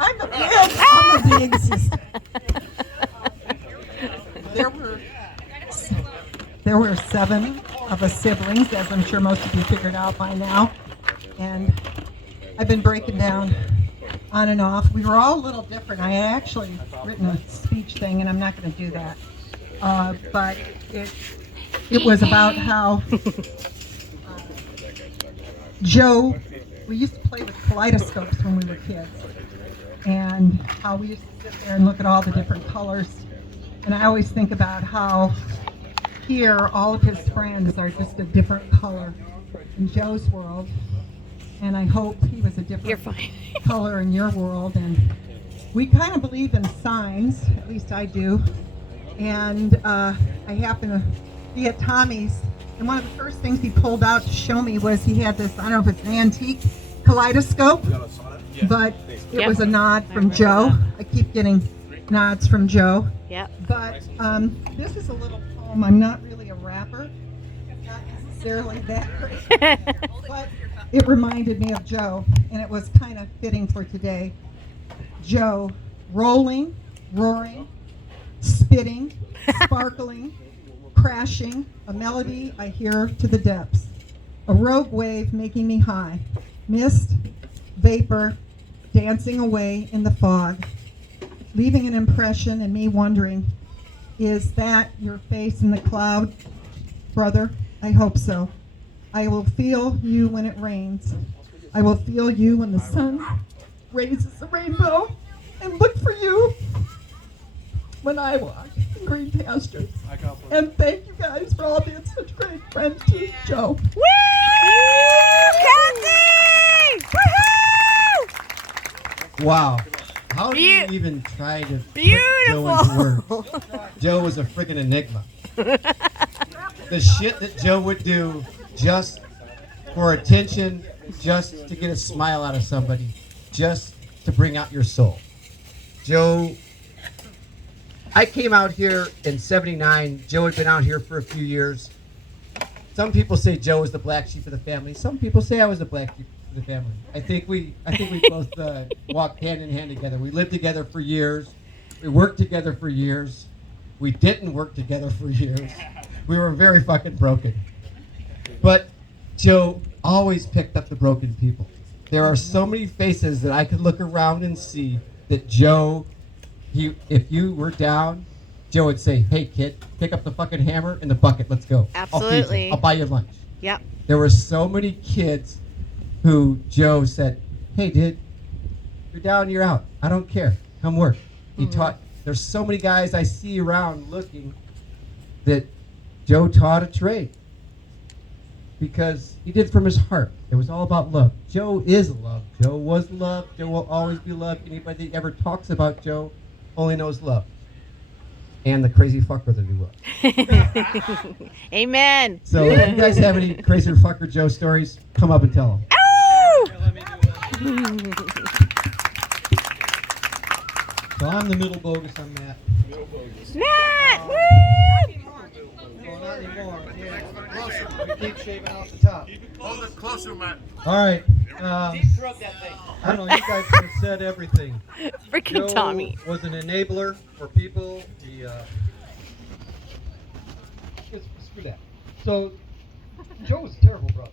I'm the big sister. There were there were 7 of us siblings, as I'm sure most of you figured out by now, and I've been breaking down on and off. We were all a little different. I had actually written a speech thing, and I'm not going to do that. But it was about how Joe, we used to play with kaleidoscopes when we were kids, and how we used to sit there and look at all the different colors. And I always think about how here all of his friends are just a different color in Joe's world. And I hope he was a different color in your world. And we kind of believe in signs, at least I do. And I happened to be at Tommy's, and one of the first things he pulled out to show me was he had this, I don't know if it's an antique kaleidoscope, but it was a nod from Joe. I keep getting nods from Joe. Yep. But this is a little poem. I'm not really a rapper. It's not necessarily that great. But it reminded me of Joe, and it was kind of fitting for today. Joe, rolling, roaring, spitting, sparkling, crashing, a melody I hear to the depths. A rogue wave making me high. Mist, vapor, dancing away in the fog. Leaving an impression and me wondering, is that your face in the cloud, brother? I hope so. I will feel you when it rains. I will feel you when the sun raises the rainbow, and look for you when I walk in green pastures. And thank you guys for all being such great friends to Joe. Woo! Kathy! Woohoo! Wow. How do you even try to put Joe into words? Joe was a freaking enigma. The shit that Joe would do just for attention, just to get a smile out of somebody, just to bring out your soul. Joe, I came out here in '79. Joe had been out here for a few years. Some people say Joe was the black sheep of the family. Some people say I was the black sheep of the family. I think we both walked hand in hand together. We lived together for years. We worked together for years. We didn't work together for years. We were very fucking broken. But Joe always picked up the broken people. There are so many faces that I could look around and see that Joe, if you were down, Joe would say, "Hey kid, pick up the fucking hammer and the bucket, let's go. Absolutely. I'll buy you lunch." Yep. There were so many kids who Joe said, "Hey dude, you're down, you're out. I don't care. Come work." He taught. There's so many guys I see around looking that Joe taught a trade because he did it from his heart. It was all about love. Joe is love. Joe was love. Joe will always be love. Anybody that ever talks about Joe only knows love. And the crazy fucker that he was. Amen. So if you guys have any crazy fucker Joe stories, come up and tell them. So I'm the middle bogus on Matt. Matt! Woo! Well, not anymore. Yeah, closer. Keep shaving off the top. Hold it closer, Matt. All right. I don't know. You guys have said everything. Freaking Joe Tommy. was an enabler for people. He screw that. So Joe was a terrible brother.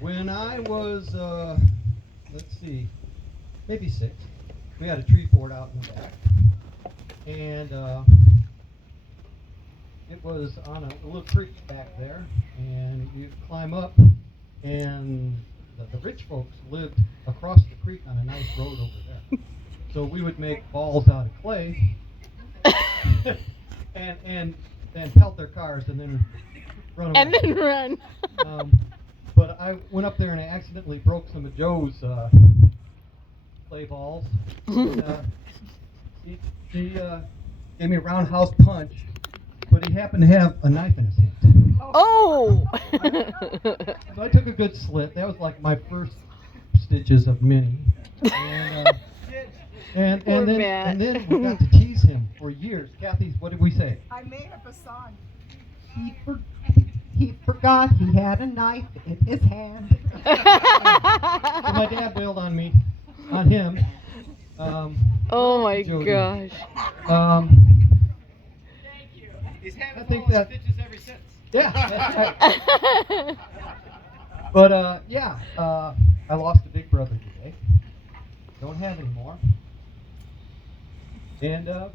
When I was, let's see, maybe 6, we had a tree fort out in the back, and it was on a little creek back there, and you'd climb up, and the rich folks lived across the creek on a nice road over there. So we would make balls out of clay, and then pelt their cars, and then run away. And then run. But I went up there and I accidentally broke some of Joe's play balls. He gave me a roundhouse punch, but he happened to have a knife in his hand. Oh! So I took a good slit. That was like my first stitches of many. And then we got to tease him for years. Kathy, what did we say? I made up a song. He forgot he had a knife in his hand. So my dad bailed on him. Oh my Jody. gosh. He's had I think that stitches ever since. Yeah, that's right. But I lost a big brother today. Don't have any more. And I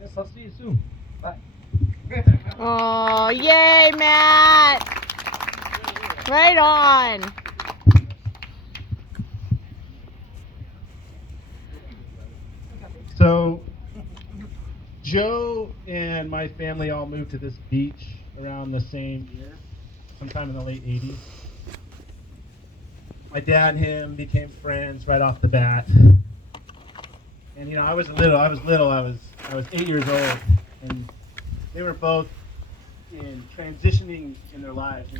guess I'll see you soon. Bye. Oh, yay, Matt. Right on. So, Joe and my family all moved to this beach around the same year, sometime in the late 80s. My dad and him became friends right off the bat. And I was little. I was 8 years old, and they were both transitioning in their lives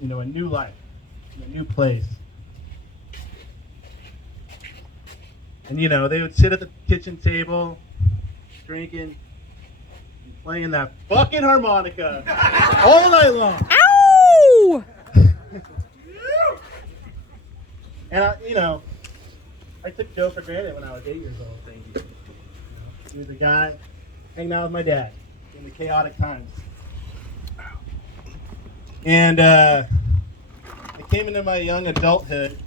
into a new life, in a new place. And they would sit at the kitchen table, drinking, and playing that fucking harmonica all night long. Ow! And I took Joe for granted when I was 8 years old. He was a guy hanging out with my dad in the chaotic times. And I came into my young adulthood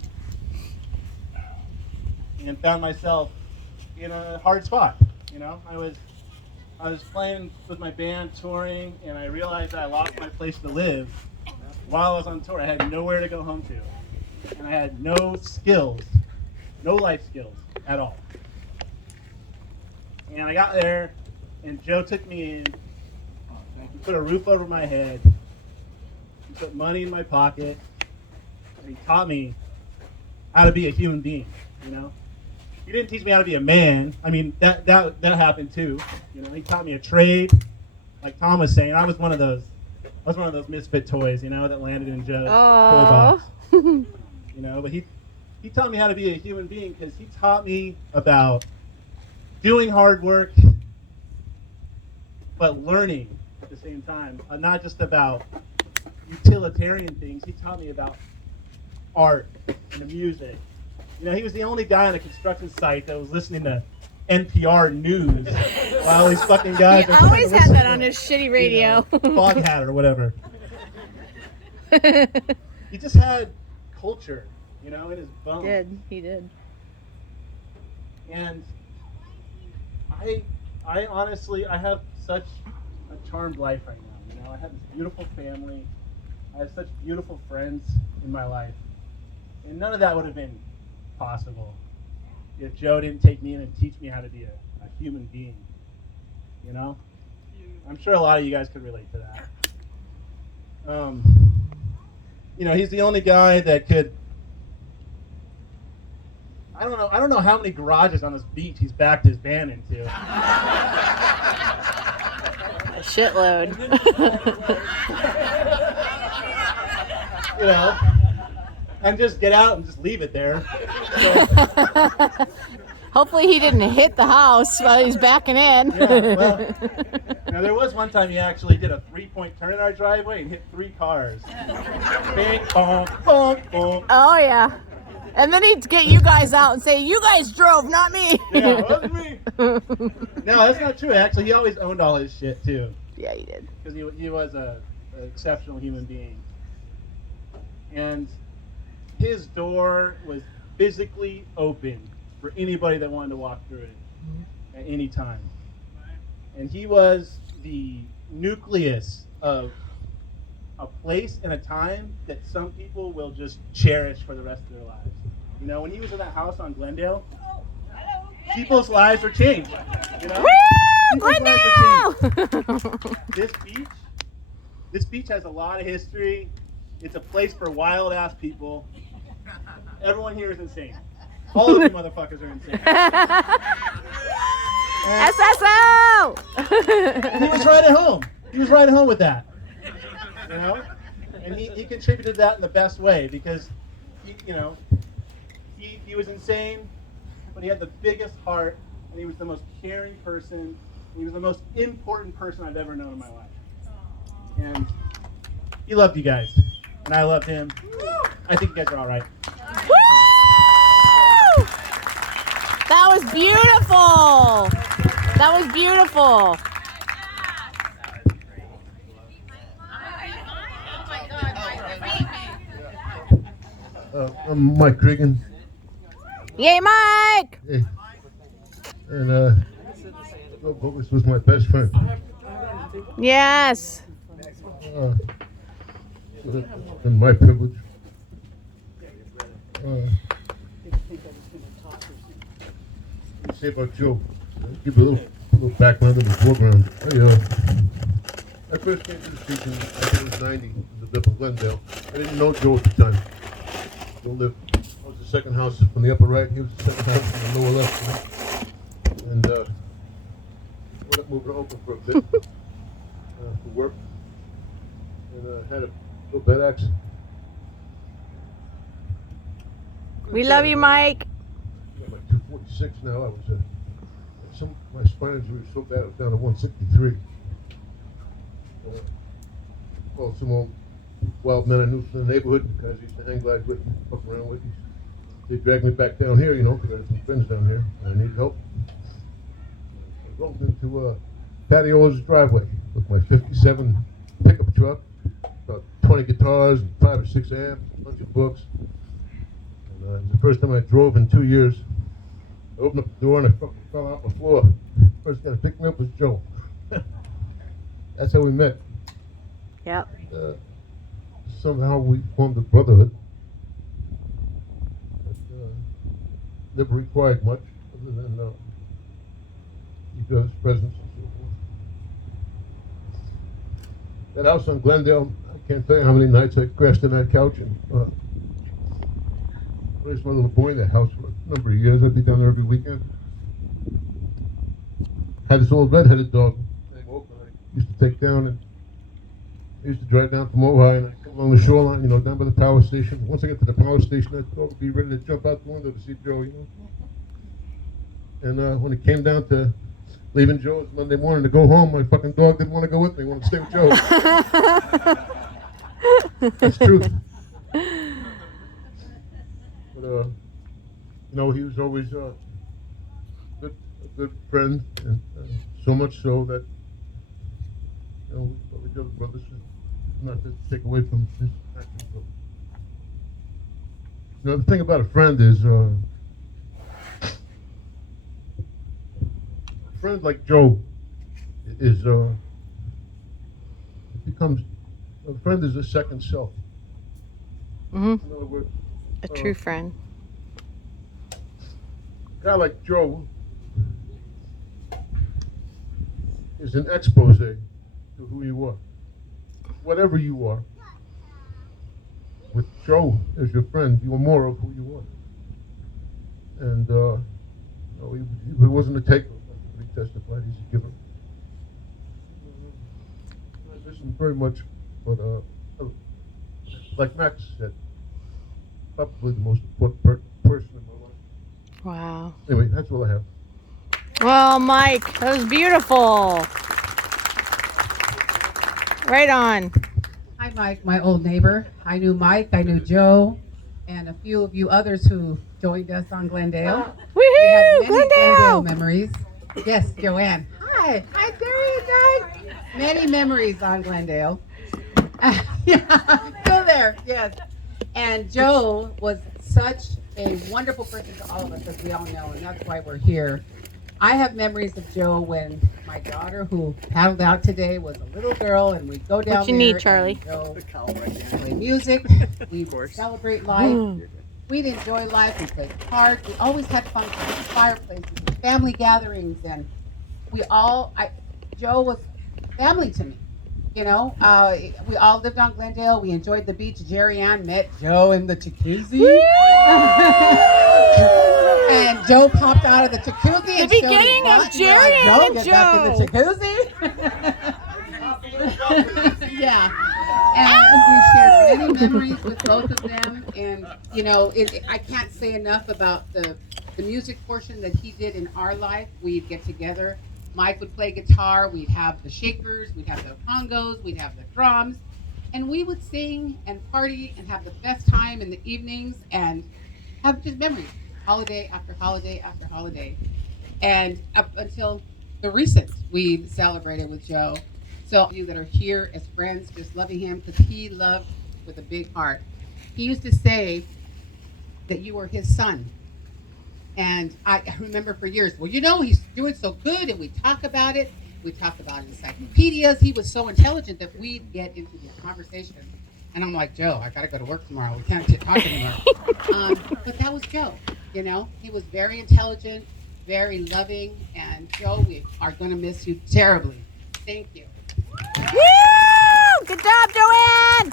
and found myself in a hard spot. I was playing with my band, touring, and I realized I lost my place to live while I was on tour. I had nowhere to go home to, and I had no skills, no life skills at all. And I got there, and Joe took me in. He put a roof over my head. He put money in my pocket. And he taught me how to be a human being. He didn't teach me how to be a man. I mean, that happened too. He taught me a trade. Like Tom was saying, I was one of those misfit toys, that landed in Joe's toy box. But he taught me how to be a human being because he taught me about doing hard work, but learning at the same time. Not just about utilitarian things. He taught me about art and the music. He was the only guy on a construction site that was listening to NPR news while all these fucking guys. He always had that on his shitty radio. Fog hat or whatever. He just had culture, in his bones. He did. And I honestly, I have such a charmed life right now. I have this beautiful family. I have such beautiful friends in my life. And none of that would have been possible if Joe didn't take me in and teach me how to be a human being. I'm sure a lot of you guys could relate to that. He's the only guy that could. I don't know how many garages on this beach he's backed his band into. A shitload. And just get out and just leave it there. Hopefully he didn't hit the house while he's backing in. Yeah, well, there was one time he actually did a 3-point turn in our driveway and hit 3 cars. Bing, bonk, bonk, bonk. Oh yeah. And then he'd get you guys out and say, "You guys drove, not me." Yeah, it wasn't me. No, that's not true. Actually, he always owned all his shit too. Yeah, he did. Because he was an exceptional human being. And his door was physically open for anybody that wanted to walk through it at any time. And he was the nucleus of a place and a time that some people will just cherish for the rest of their lives. When he was in that house on Glendale, people's lives were changed. Woo! People's lives were Glendale! changed. This beach has a lot of history. It's a place for wild ass people. Everyone here is insane. All of you motherfuckers are insane. SSO! He was right at home. He was right at home with that. And he contributed that in the best way because he was insane, but he had the biggest heart and he was the most caring person. He was the most important person I've ever known in my life. And he loved you guys, and I loved him. I think you guys are all right. Woo! That was beautiful. That was beautiful. I'm Mike Cregan. Yay, Mike! Hey. And Joe Bogus was my best friend. Yes. And my privilege. Let me say about Joe. I'll give you a little background of the foreground. I first came to the station in 1990. Lived up in Glendale. I didn't know Joe at the time. Joe lived. I was the second house from the upper right. He was the second house from the lower left. And ended up moving to Oakland for a bit for work. And had a little bad accident. We love you, Mike. I'm like 246 now. I was my spine injury was so bad I was down to 163. Well, some old wild men I knew from the neighborhood because I used to hang glides with, fuck around with. They dragged me back down here, because I had some friends down here and I needed help. I rolled into Patiola's driveway with my 57 pickup truck, about 20 guitars, and 5 or 6 amps, a bunch of books. And it was the first time I drove in 2 years. I opened up the door and I fucking fell out on the floor. First guy to pick me up was Joe. That's how we met. Yep. Somehow we formed a brotherhood. But, never required much other than each other's presence and so forth. That house on Glendale, I can't tell you how many nights I crashed on that couch and raised my little boy in that house for a number of years. I'd be down there every weekend. Had this old red-headed dog named Oakland I used to take down, and I used to drive down from Ojai and I'd come along the shoreline, down by the power station. Once I get to the power station, that dog would be ready to jump out the window to see Joe, And when it came down to leaving Joe's Monday morning to go home, my fucking dog didn't want to go with me. He wanted to stay with Joe. That's true. But, he was always a good friend, and so much so that, we love each other brothers, not to take away from his actions. But, the thing about a friend is, a friend like Joe is, becomes, a friend is a second self. Mm-hmm. In other words, A true friend. a guy like Joe is an expose to who you are. Whatever you are, with Joe as your friend, you are more of who you are. And he wasn't a taker, he testified, he's a giver. I miss him very much, but like Max said, probably the most important person in my life. Wow. Anyway, that's all I have. Well, Mike, that was beautiful. Right on. Hi, Mike, my old neighbor. I knew Mike, I knew Joe, and a few of you others who joined us on Glendale. We Woohoo! have many Glendale Glendale! memories. Yes, Joanne. Hi. Hi, Darian, guys. Many memories on Glendale. Yeah, go there. Yes. And Joe was such a wonderful person to all of us, as we all know, and that's why we're here. I have memories of Joe when my daughter, who paddled out today, was a little girl, and we'd go down What you there. need, Charlie? And Joe play music. We'd celebrate life. We'd enjoy life. We played cards. We always had fun, fireplaces, family gatherings, and Joe was family to me. We all lived on Glendale. We enjoyed the beach. Jerry Ann met Joe in the jacuzzi. And Joe popped out of the jacuzzi. The beginning of Jerry and Get Joe. back in the jacuzzi. Yeah. And we shared many memories with both of them. And, I can't say enough about the the music portion that he did in our life, we'd get together. Mike would play guitar, we'd have the shakers, we'd have the congos, we'd have the drums, and we would sing and party and have the best time in the evenings and have just memories, holiday after holiday after holiday. And up until the recent, we celebrated with Joe. So you that are here as friends, just loving him because he loved with a big heart. He used to say that you were his son. And I remember for years, well, you know, he's doing so good, and we talk about it. We talk about encyclopedias. He was so intelligent that we'd get into these conversations. And I'm like, Joe, I got to go to work tomorrow. We can't talk anymore. But that was Joe, you know. He was very intelligent, very loving. And Joe, we are going to miss you terribly. Thank you. Woo! Good job, Joanne!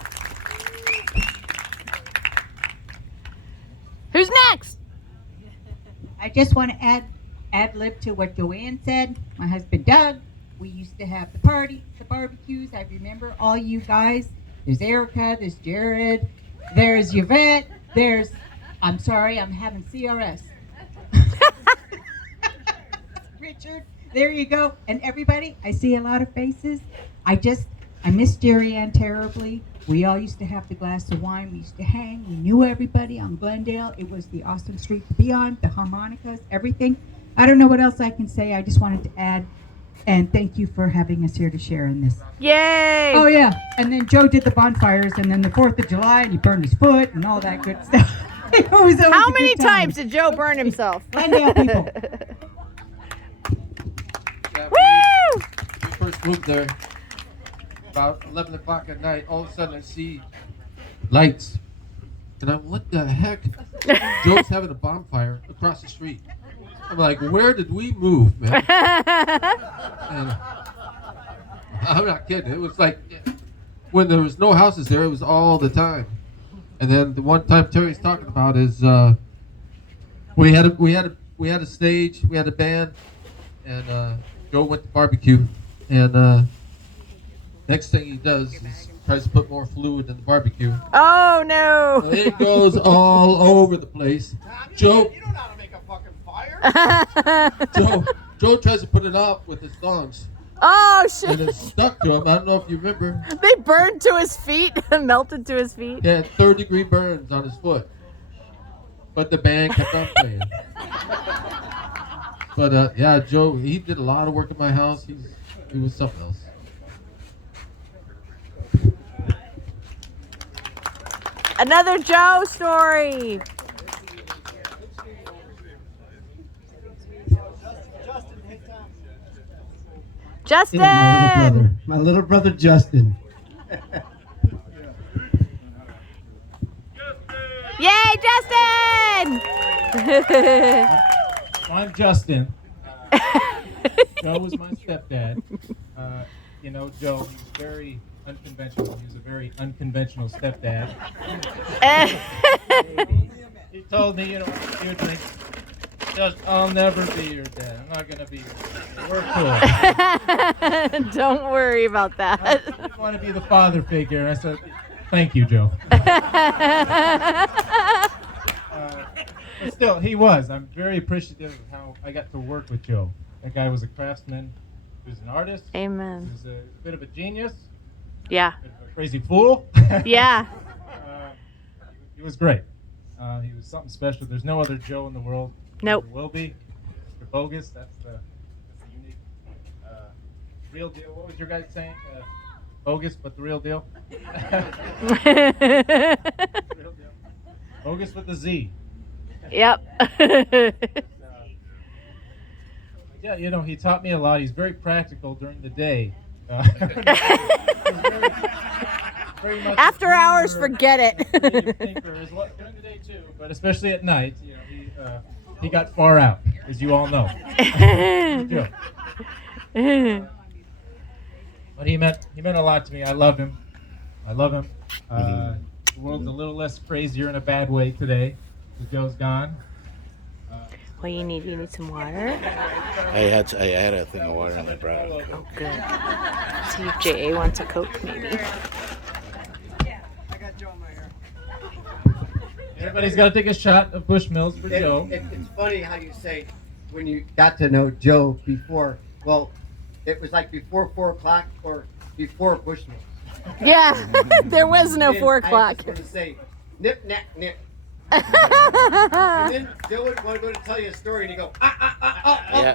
Who's next? I just want to ad lib to what Joanne said. My husband Doug, we used to have the party, the barbecues. I remember all you guys. There's Erica, there's Jared, there's Yvette, there's, I'm sorry, I'm having CRS. Richard, there you go. And everybody, I see a lot of faces. I miss Jerry Ann terribly. We all used to have the glass of wine. We used to hang. We knew everybody on Glendale. It was the awesome street to be on, the harmonicas, everything. I don't know what else I can say. I just wanted to add, and thank you for having us here to share in this. Yay! Oh, yeah. And then Joe did the bonfires, and then the 4th of July, and he burned his foot and all that good stuff. It was always How a many good time. times did Joe burn himself? Glendale people. Yeah, Woo! we first moved there about 11 o'clock at night. All of a sudden I see lights. And I'm, what the heck? Joe's having a bonfire across the street. I'm like, where did we move, man? And I'm not kidding. It was like when there was no houses there, it was all the time. And then the one time Terry's talking about is we had a stage, we had a band, and Joe went to barbecue, and next thing he does is tries to put more fluid in the barbecue. Oh no! It goes all over the place. Joe, You don't know how to make a fucking fire. Joe tries to put it out with his thongs, Oh and shit! it stuck to him. I don't know if you remember. They burned to his feet, melted to his feet. He had 3rd-degree burns on his foot, but the band kept on playing. But yeah, Joe, he did a lot of work at my house. He was something else. Another Joe story. Justin! My little brother Justin. Yay, Justin! I'm Justin. Joe was my stepdad. You know, Joe, he was very unconventional. He was a very unconventional stepdad. He told me, you know, you drink. Just, I'll never be your dad. I'm not gonna be your dad. We're cool. Don't worry about that. I want to be the father figure. And I said, thank you, Joe. But still, he was. I'm very appreciative of how I got to work with Joe. That guy was a craftsman. He was an artist. Amen. He was a bit of a genius. Yeah. A bit of a crazy fool. Yeah. He was great. He was something special. There's no other Joe in the world. Nope. There will be. Mr. Bogus, that's the unique, real deal. What was your guy saying? Bogus, but the real deal? Real deal. Bogus with a Z. Yep. Yeah, you know, he taught me a lot. He's very practical during the day. Very much After a hours, dreamer forget and a it. creative thinker, during the day too, but especially at night. You know, he got far out, as you all know. Joe. But he meant a lot to me. I love him. I love him. The world's a little less crazier in a bad way today. Joe's gone. What you need some water? I had a thing of water and I brought it. Oh, good. See if J.A. wants a Coke, maybe. Everybody's got to take a shot of Bushmills for Joe. It's funny how you say when you got to know Joe before. Well, it was like before 4 o'clock or before Bushmills. Yeah, there was no And 4 I o'clock. just want to say, nip, nack, nip. And then Joe would want to go to tell you a story, and you go, Yeah.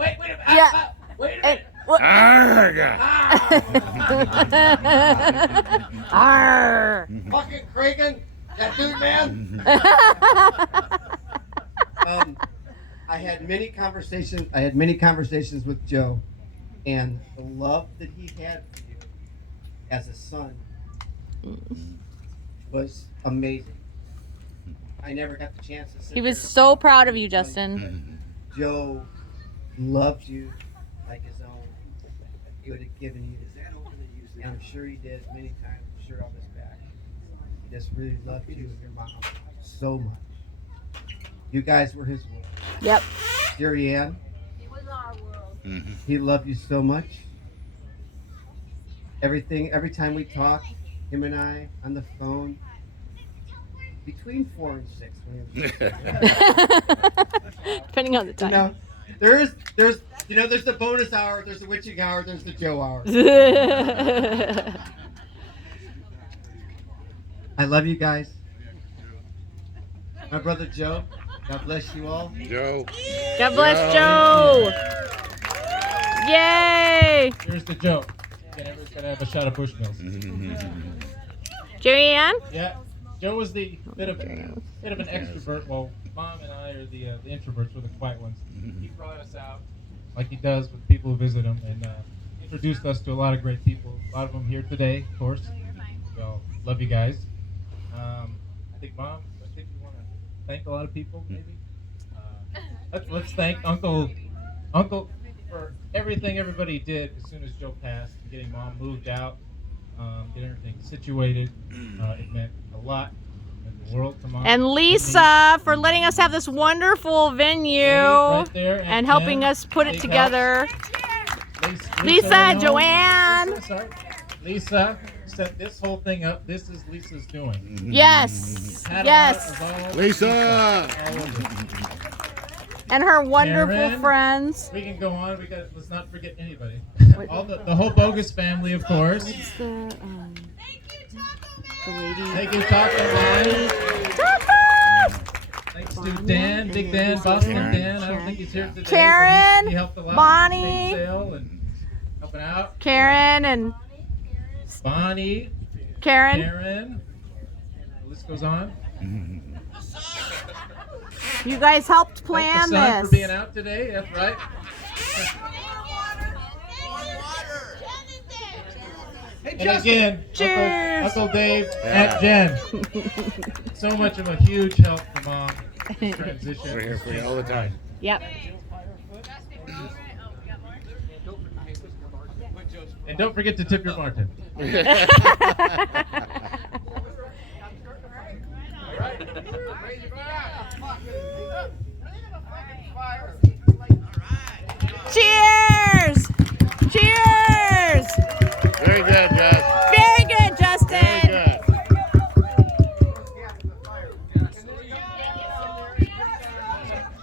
wait a minute. Yeah. Wait a And- minute. what- Arrgh. Arr. Fucking Kragen, that dude, man. I had many conversations with Joe, and the love that he had for you as a son was amazing. I never got the chance to sit He was there so proud of you, and tell Justin. Joe loved you like his own. He would have given you, and I'm sure he did many times, I'm sure on his back. He just really loved you and your mom so much. You guys were his world. Yep. Jerry Ann, Mhm. he loved you so much. Every time we talk, him and I on the phone, between 4 and 6. Depending on the time. You know, there's the bonus hour, there's the witching hour, there's the Joe hour. I love you guys. My brother Joe, God bless you all. Joe. God bless Joe. Yay. Here's the Joe. Everybody's got to have a shot of Bushmills. Jerry Ann? Yeah, Joe was the bit of an extrovert. Well, Mom and I are the introverts, we're the quiet ones. He brought us out like he does with people who visit him, and introduced us to a lot of great people. A lot of them here today, of course. So love you guys. I think Mom, you want to thank a lot of people, maybe. Let's thank Uncle for everything everybody did as soon as Joe passed, getting Mom moved out, getting everything situated. It meant a lot. It meant the world to Mom. And Lisa for letting us have this wonderful venue Right there, and helping Jen, us put it big together. help. Lisa, Renaud. Joanne. Lisa set this whole thing up. This is Lisa's doing. Yes. Had a Yes. lot of all Lisa. all over it. And her wonderful Karen. friends. We can go on. Let's not forget anybody. All the whole Bogus family, of course. The lady. Thank you, Taco Man. Thanks to Dan, Big Dan, Boston Dan. I don't think he's here today. but Karen, he helped a lot Bonnie. with the estate sale and helping out. Karen and Bonnie, Karen. Karen. The list goes on. You guys helped Thank plan the sun for this. being out today. That's right. And again, Cheers. Uncle Dave, Aunt Jen. So much of a huge help for Mom. Transition. We're here for you all the time. Yep. And don't forget to tip your bartender.